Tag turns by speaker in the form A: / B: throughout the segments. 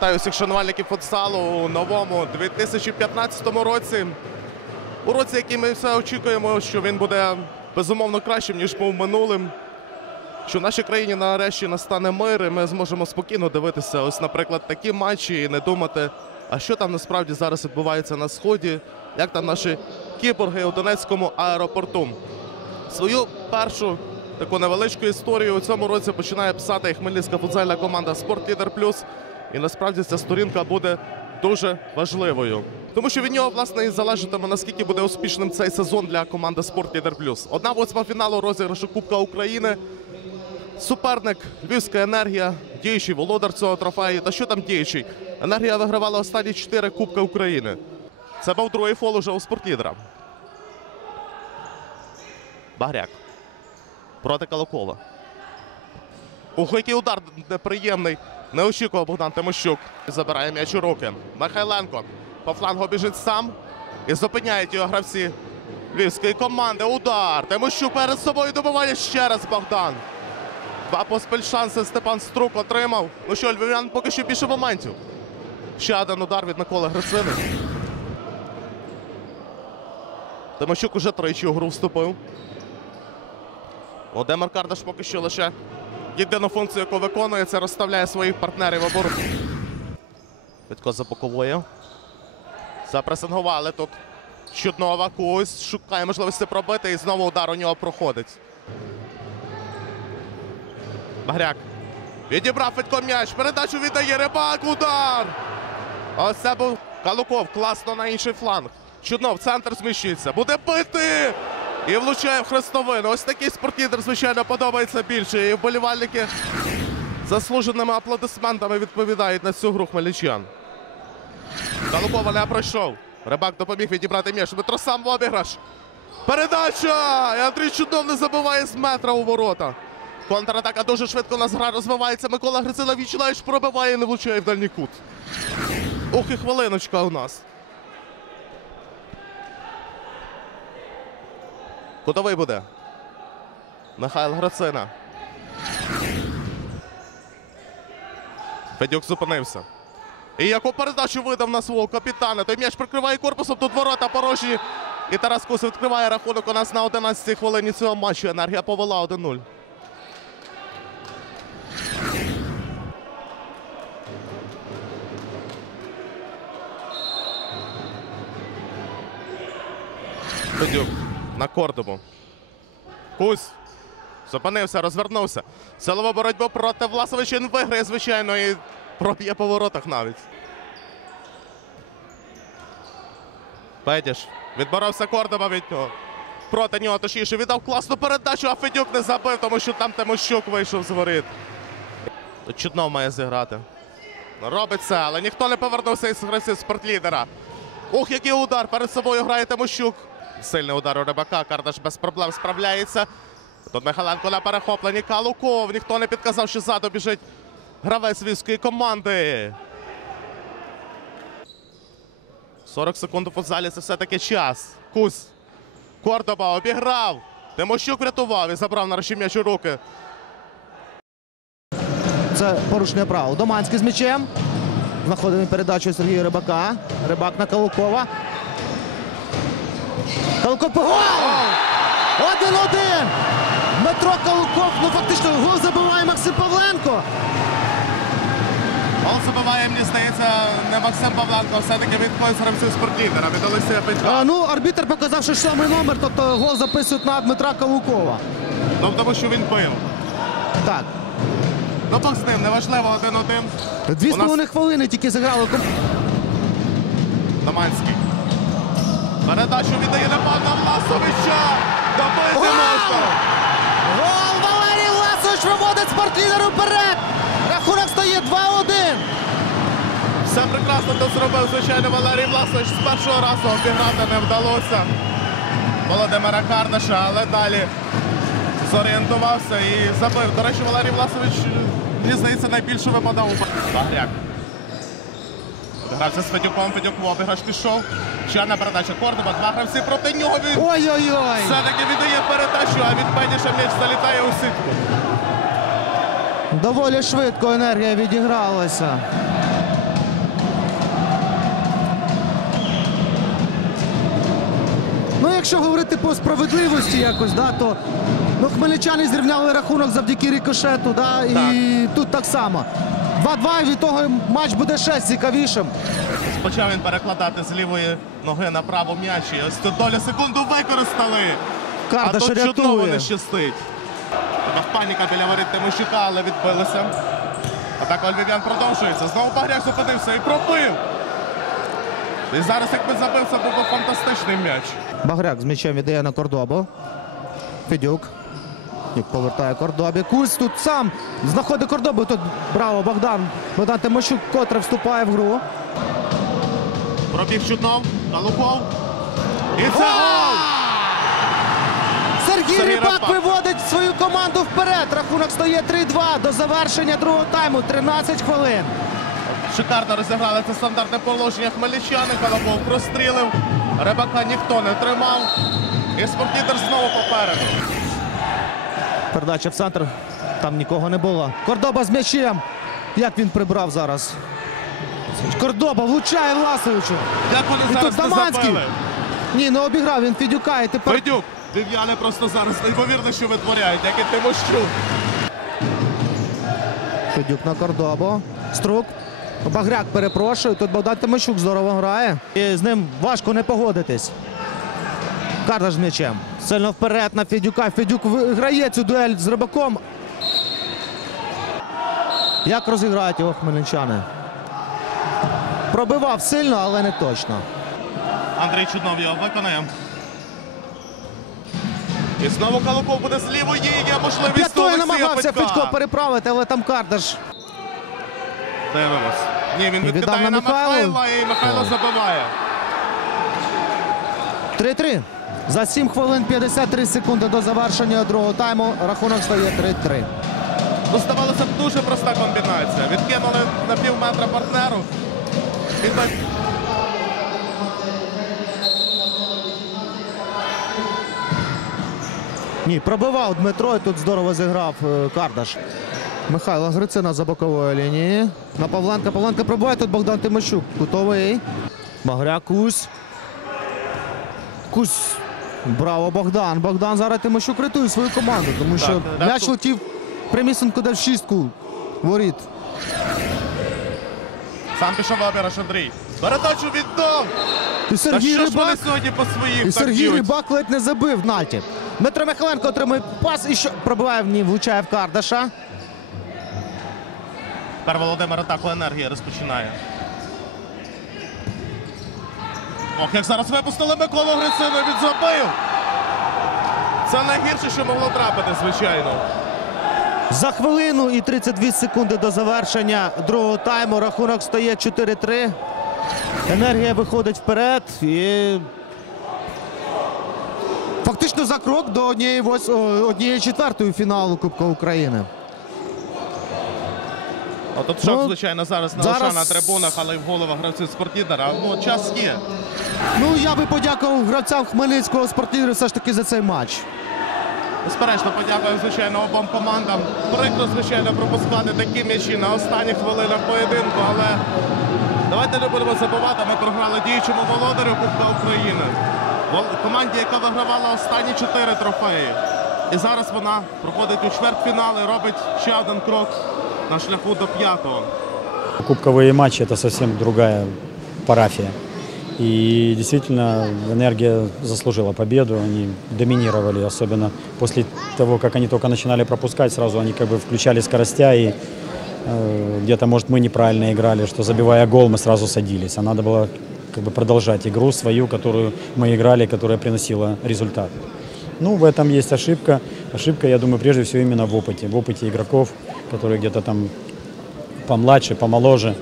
A: Вітаю всіх шанувальників футзалу у новому 2015 році. У році, який ми все очікуємо, що він буде безумовно кращим, ніж був минулим. Що в нашій країні нарешті настане мир, і ми зможемо спокійно дивитися, ось, наприклад, такі матчі і не думати, а що там насправді зараз відбувається на сході, як там наші кіборги у Донецькому аеропорту. Свою першу таку невеличку історію у цьому році починає писати хмельницька футзальна команда Спорт Лідер Плюс. І насправді ця сторінка буде дуже важливою. Тому що від нього, власне, і залежатиме, наскільки буде успішним цей сезон для команди Спорт Лідер Плюс. Одна восьма фіналу розіграшу Кубка України. Суперник Львівська енергія, діючий володар цього трофею. Та що там діючий? Енергія вигравала останні чотири Кубка України. Це був другий фол уже у спортлідера. Багряк. Проти Калокова. Ух, який удар неприємний. Не очікував Богдан Тимощук. Забирає м'яч у руки. Михайленко по флангу біжить сам. І зупиняють його гравці львівської команди. Удар. Тимощук перед собою добиває ще раз Богдан. Два поспіль шанси Степан Струк отримав. Ну що, львів'ян поки що більше моментів. Ще один удар від Миколи Грицини. Тимощук уже тричі у гру вступив. Володимир Кардаш поки що лише єдину функцію, яку виконує, це розставляє своїх партнерів оборону. Федько за боковою. Запресингували тут Чуднова. Кусь шукає можливості пробити і знову удар у нього проходить. Багряк. Відібрав Федько м'яч. Передачу віддає Рибак. Удар. Ось це був Калуков. Класно на інший фланг. Чуднов, центр зміщується. Буде бити. І влучає в хрестовину. Ось такий спортлідер, звичайно, подобається більше. І вболівальники заслуженими аплодисментами відповідають на цю гру хмельничан. Калукова не пройшов. Рибак допоміг відібрати м'яч. Дмитро сам в обіграш. Передача! І Андрій Чуднов не забиває з метра у ворота. Контратака дуже швидко у нас гра розвивається. Микола Грицина Вічнавич пробиває і не влучає в дальній кут. Ох, і хвилиночка у нас. Кутовий буде. Михайло Грацина. Федюк зупинився. І яку передачу видав на свого капітана. Той м'яч прикриває корпусом, тут ворота порожні. І Тарас Кус відкриває рахунок у нас на 11-й хвилині цього матчу. Енергія повела 1-0. Федюк на Кордобу. Кусь. Зупинився, розвернувся. Силова боротьба проти Власовича. Він виграє, звичайно, і проб'є по воротах навіть. Педіш. Відборовся Кордоба від нього. Проти нього точніше віддав класну передачу, а Федюк не забив, тому що там Тимощук вийшов з воріт. Тут Чуднов має зіграти. Робить це, але ніхто не повернувся із гравців спортлідера. Ух, який удар! Перед собою грає Тимощук. Сильний удар у рибака. Кардаш без проблем справляється. Тут Михайленко на перехопленні. Калуков. Ніхто не підказав, що ззаду біжить гравець війської команди. 40 секунд у футзалі це все-таки час. Кусь. Кордоба обіграв. Тимощук врятував і забрав нарешті м'яч у руки.
B: Це порушення правил. Доманський з м'ячем. Знаходимо передачу Сергія Рибака. Рибак на Калукова. Калуков! Один-один! Дмитро Калуков, ну фактично гол забиває Максим Павленко.
A: Гол забиває, мені здається, не Максим Павленко, а все-таки від гравців спортлідера, від Олексія Петька.
B: А, ну, арбітр показав, що сьомий номер, тобто гол записують на Дмитра Калукова.
A: Ну, тому що він бив.
B: Так.
A: Ну, Бог з ним, неважливо, один-один.
B: Дві
A: У
B: з
A: нас-
B: половиною хвилини тільки заграли.
A: Доманський. Передачу віддає на пана Власовича. Добити можна.
B: Гол Валерій Власович виводить спортлідер вперед. Рахунок стає 2-1.
A: Все прекрасно тут зробив, звичайно, Валерій Власович. З першого разу обіграти не вдалося Володимира Кардаша, але далі зорієнтувався і забив. До речі, Валерій Власович, мені здається, найбільше випадав у Багряк. Грався з Федюком, Федюк в обіграш пішов. Ще одна передача Кордоба. Два гравці проти нього. Він
B: Ой-ой-ой!
A: все-таки віддає передачу, а від Беніша м'яч залітає у сітку.
B: Доволі швидко енергія відігралася. Ну, якщо говорити по справедливості якось, да, то ну, хмельничани зрівняли рахунок завдяки рікошету. да, і тут так само. 2-2, і від того матч буде ще цікавішим.
A: Почав він перекладати з лівої ноги на праву м'яч. І ось тут доля секунду використали. а тут чудово не щастить. Така паніка біля воріт Тимощука, але відбилися. Атака львів'ян продовжується. Знову Багряк зупинився і пробив. І зараз, якби забив, це був би фантастичний м'яч.
B: Багряк з м'ячем віддає на Кордобу. Федюк. Повертає Кордобі. Кусь тут сам знаходить Кордобу. Тут браво, Богдан. Богдан Тимощук, котре вступає в гру.
A: Пробіг Чуднов, Калуков. І це гол!
B: Сергій
A: Сергій
B: Рибак
A: Рибак.
B: виводить свою команду вперед. Рахунок стає 3-2 до завершення другого тайму. 13 хвилин.
A: Шикарно розіграли це стандартне положення. Хмельничани Калуков прострілив. Рибака ніхто не тримав. І спортлідер знову попереду.
B: Передача в центр. Там нікого не було. Кордоба з м'ячем. Як він прибрав зараз? Кордоба влучає Власовичу.
A: Як вони
B: І
A: зараз
B: тут
A: не
B: Даманський.
A: забили?
B: Ні, не обіграв він Федюка і тепер
A: Федюк, львів'яни просто зараз неймовірно, що витворяють, як і Тимощук.
B: Федюк на Кордобу. Струк. Багряк перепрошую. Тут Богдан Тимощук здорово грає. І з ним важко не погодитись. Кардаш з м'ячем. Сильно вперед на Федюка. Федюк виграє цю дуель з Рибаком. Як розіграють його хмельничани? Пробивав сильно, але не точно.
A: Андрій Чуднов його виконає. І знову Калуков буде з лівої, є можливість
B: П'ятою намагався. Федько переправити, але там Кардаш.
A: Дивимось. Ні, він відкидає
B: на.
A: Михайла, і Михайло забиває.
B: 3-3. За 7 хвилин 53 секунди до завершення другого тайму. Рахунок стає 3-3.
A: Ну, здавалося б, дуже проста комбінація. Відкинули на пів метра партнеру. І так
B: Ні, пробивав Дмитро і тут здорово зіграв е, Кардаш. Михайло Грицина за боковою лінії. На Павленка. Павленка пробиває тут Богдан Тимощук. Кутовий. Багря Кусь. Кусь. Браво, Богдан. Богдан зараз Тимощук рятує свою команду, тому що
A: так,
B: м'яч летів прямісінько де в шістку воріт.
A: сам пішов обіраш Андрій. Передачу віддав.
B: І Сергій
A: що
B: Рибак.
A: сьогодні по своїх
B: І Сергій
A: б'ють?
B: Рибак ледь не забив Наті. Дмитро Михайленко отримує пас і що пробиває в ній, влучає в Кардаша.
A: Тепер Володимир атаку енергії розпочинає. Ох, як зараз випустили Миколу Грицину, він забив. Це найгірше, що могло трапити, звичайно.
B: За хвилину і 32 секунди до завершення другого тайму рахунок стає 4-3. Енергія виходить вперед і фактично за крок до однієї, вось... однієї четвертої фіналу Кубка України.
A: Тут шок,
B: Ну,
A: звичайно, зараз не
B: зараз-
A: на трибунах, але й в головах гравців спортлідера. Ну, час є.
B: Ну я би подякував гравцям Хмельницького спортлідеру все ж таки за цей матч.
A: Безперечно, подякую, звичайно, обом командам. Прикро, звичайно, пропускати такі м'ячі на останніх хвилинах поєдинку, але давайте не будемо забувати, ми програли діючому володарю Кубка України. Команді, яка вигравала останні чотири трофеї. І зараз вона проходить у чвертьфінал і робить ще один крок на шляху до п'ятого.
C: Кубковые матчи – это совсем другая парафия. И действительно, «Энергия» заслужила победу. Они доминировали, особенно после того, как они только начинали пропускать, сразу они как бы включали скоростя и э, где-то, может, мы неправильно играли, что забивая гол, мы сразу садились. А надо было как бы продолжать игру свою, которую мы играли, которая приносила результат. Ну, в этом есть ошибка. Ошибка, я думаю, прежде всего именно в опыте. В опыте игроков, которые где-то там помладше, помоложе.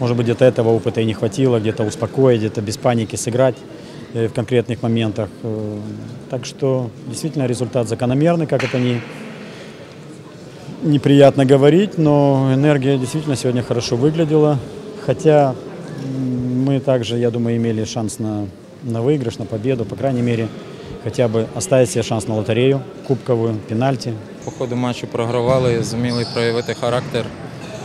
C: Может быть, где-то этого опыта и не хватило, где-то успокоить, где-то без паники сыграть э, в конкретных моментах. Э, Так что действительно результат закономерный, как это не неприятно говорить, но энергия действительно сегодня хорошо выглядела. Хотя мы также, я думаю, имели шанс на, на выигрыш, на победу, по крайней мере, хотя бы оставить себе шанс на лотерею кубковую, пенальти.
D: По ходу матчу програвали, зуміли проявити характер.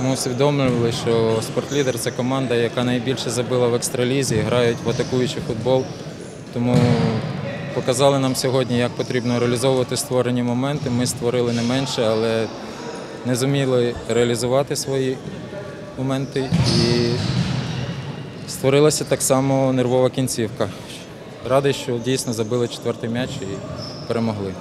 D: Ми усвідомлювали, що спортлідер це команда, яка найбільше забила в екстралізі, грають в атакуючий футбол. Тому показали нам сьогодні, як потрібно реалізовувати створені моменти. Ми створили не менше, але не зуміли реалізувати свої моменти. І створилася так само нервова кінцівка. Радий, що дійсно забили четвертий м'яч і перемогли.